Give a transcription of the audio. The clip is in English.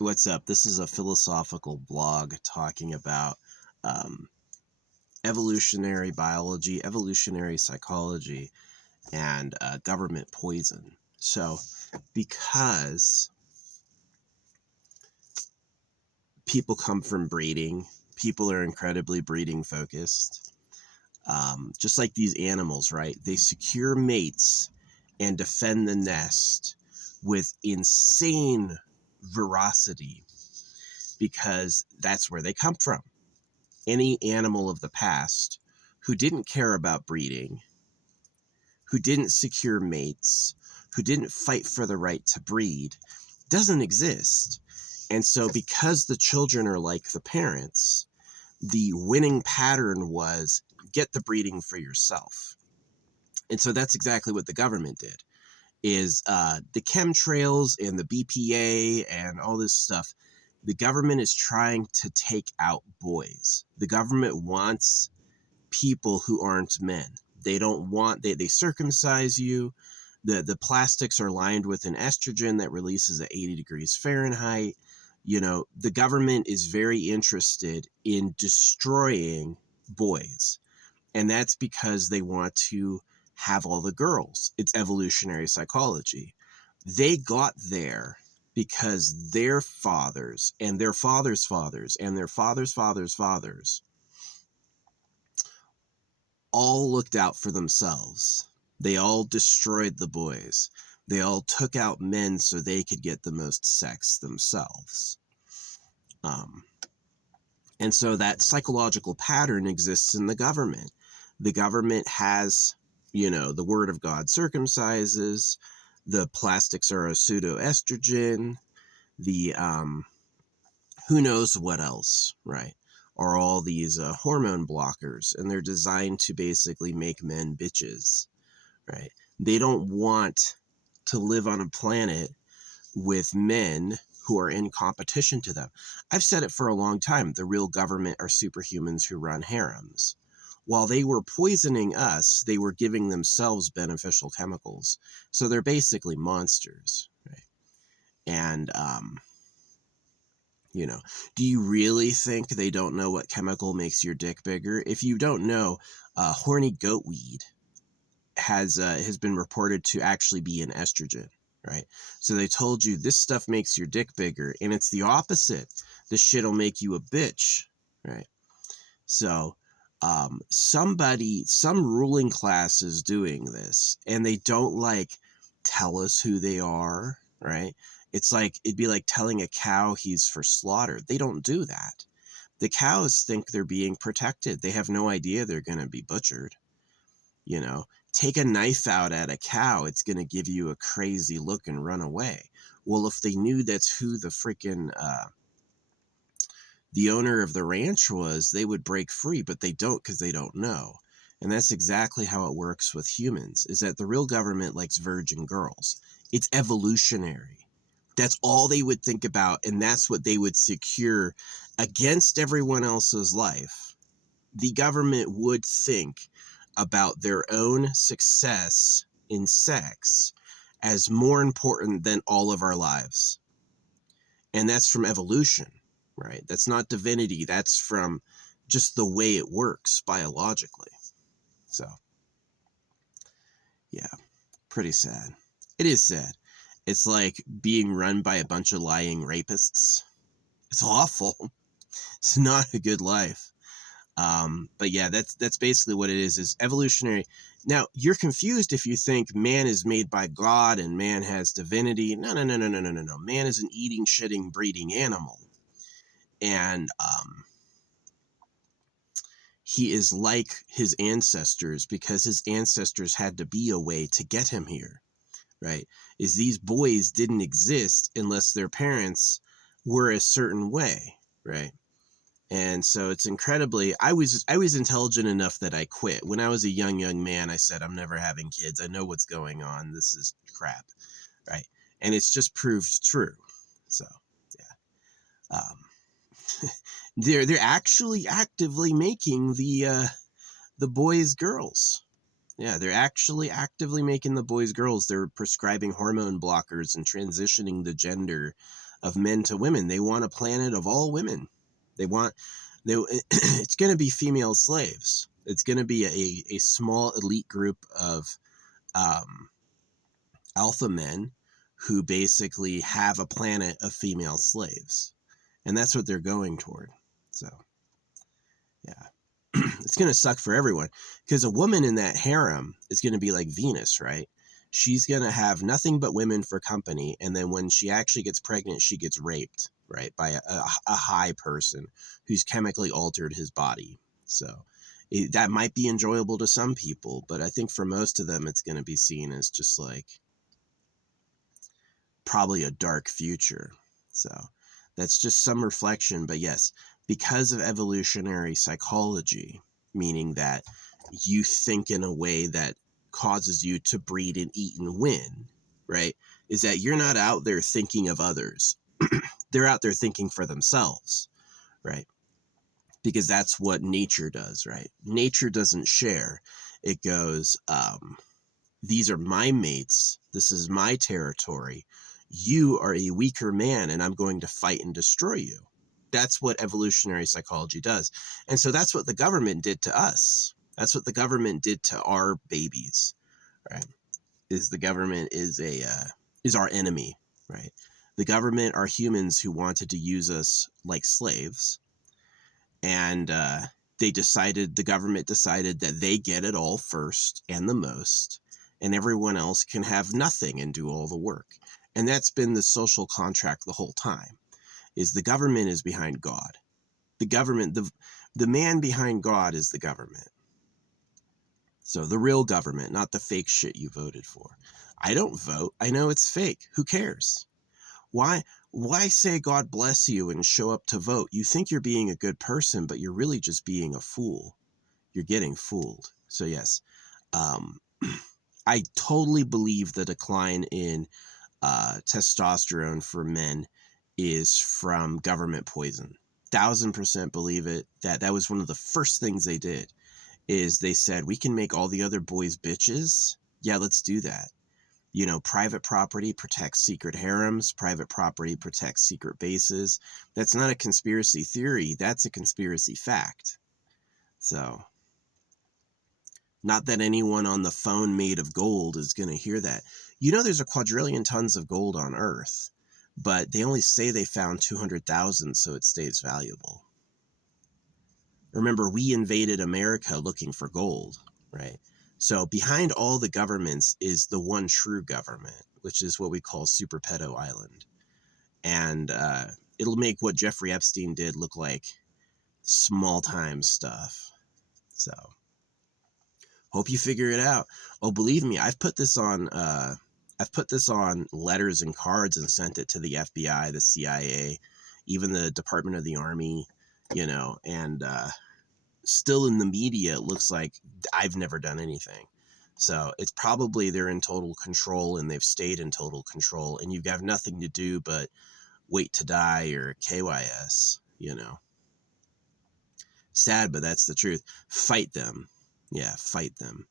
What's up? This is a philosophical blog talking about um, evolutionary biology, evolutionary psychology, and government poison. So, because people come from breeding, people are incredibly breeding focused. Just like these animals, right? They secure mates and defend the nest with insane veracity because that's where they come from. Any animal of the past who didn't care about breeding, who didn't secure mates, who didn't fight for the right to breed, doesn't exist. And so, because the children are like the parents, the winning pattern was get the breeding for yourself. And so that's exactly what the government did. Is the chemtrails and the BPA and all this stuff, the government is trying to take out boys. The government wants people who aren't men. They don't want, they circumcise you. The plastics are lined with an estrogen that releases at 80 degrees Fahrenheit. You know, the government is very interested in destroying boys. And that's because they want to have all the girls. It's evolutionary psychology. They got there because their fathers and their fathers' fathers and their fathers' fathers' fathers all looked out for themselves. They all destroyed the boys. They all took out men so they could get the most sex themselves. And so that psychological pattern exists in the government. The government has, the word of God circumcises, the plastics are a pseudoestrogen, the who knows what else, right? Are all these hormone blockers, and they're designed to basically make men bitches, right? They don't want to live on a planet with men who are in competition to them. I've said it for a long time. The real government are superhumans who run harems. While they were poisoning us, they were giving themselves beneficial chemicals. So they're basically monsters, right? And, do you really think they don't know what chemical makes your dick bigger? If you don't know, horny goat weed has been reported to actually be an estrogen, right? So they told you this stuff makes your dick bigger, and it's the opposite. This shit'll make you a bitch, right? So some ruling class is doing this, and they don't tell us who they are, right? It's like, it'd be like telling a cow he's for slaughter. They don't do that. The cows think they're being protected. They have no idea they're going to be butchered. Take a knife out at a cow, it's going to give you a crazy look and run away. Well, if they knew that's who the freaking the owner of the ranch was, they would break free, but they don't because they don't know. And that's exactly how it works with humans, is that the real government likes virgin girls. It's evolutionary. That's all they would think about, and that's what they would secure against everyone else's life. The government would think about their own success in sex as more important than all of our lives. And that's from evolution, right? That's not divinity. That's from just the way it works biologically. So, yeah, pretty sad. It is sad. It's like being run by a bunch of lying rapists. It's awful. It's not a good life. But yeah, that's basically what it is evolutionary. Now, you're confused if you think man is made by God and man has divinity. No. Man is an eating, shitting, breeding animal. And he is like his ancestors because his ancestors had to be a way to get him here, right? Is these boys didn't exist unless their parents were a certain way, right? And so it's incredibly, I was intelligent enough that I quit. When I was a young man, I said, I'm never having kids. I know what's going on. This is crap, right? And it's just proved true. So, yeah. They're actually actively making the boys girls. Yeah, they're actually actively making the boys girls. They're prescribing hormone blockers and transitioning the gender of men to women. They want a planet of all women. It's going to be female slaves. It's going to be a small elite group of alpha men who basically have a planet of female slaves. And that's what they're going toward. So, yeah. It's going to suck for everyone, because a woman in that harem is going to be like Venus, right? She's going to have nothing but women for company. And then when she actually gets pregnant, she gets raped, right, by a high person who's chemically altered his body. So that might be enjoyable to some people, but I think for most of them, it's going to be seen as just like probably a dark future. So that's just some reflection. But yes, because of evolutionary psychology, meaning that you think in a way that causes you to breed and eat and win, right? Is that you're not out there thinking of others. They're out there thinking for themselves, right? Because that's what nature does, right? Nature doesn't share. It goes, these are my mates. This is my territory. You are a weaker man, and I'm going to fight and destroy you. That's what evolutionary psychology does. And so that's what the government did to us. That's what the government did to our babies, right? Is the government is our enemy, right? The government are humans who wanted to use us like slaves, and the government decided that they get it all first and the most, and everyone else can have nothing and do all the work. And that's been the social contract the whole time. Is the government is behind God. The government, the man behind God is the government. So the real government, not the fake shit you voted for. I don't vote. I know it's fake. Who cares? Why say God bless you and show up to vote? You think you're being a good person, but you're really just being a fool. You're getting fooled. So yes, I totally believe the decline in testosterone for men is from government poison. 1000% believe it. That was one of the first things they did, is they said, we can make all the other boys bitches. Yeah, let's do that. You know, private property protects secret harems. Private property protects secret bases. That's not a conspiracy theory. That's a conspiracy fact. So, not that anyone on the phone made of gold is going to hear that. You know, there's a quadrillion tons of gold on Earth, but they only say they found 200,000, so it stays valuable. Remember, we invaded America looking for gold, right? So behind all the governments is the one true government, which is what we call Super Pedo Island. And it'll make what Jeffrey Epstein did look like small time stuff. So hope you figure it out. Oh, believe me, I've put this on letters and cards and sent it to the FBI, the CIA, even the Department of the Army, you know, and still in the media, it looks like I've never done anything. So it's probably they're in total control, and they've stayed in total control, and you have nothing to do but wait to die or KYS, you know. Sad, but that's the truth. Fight them. Yeah, fight them.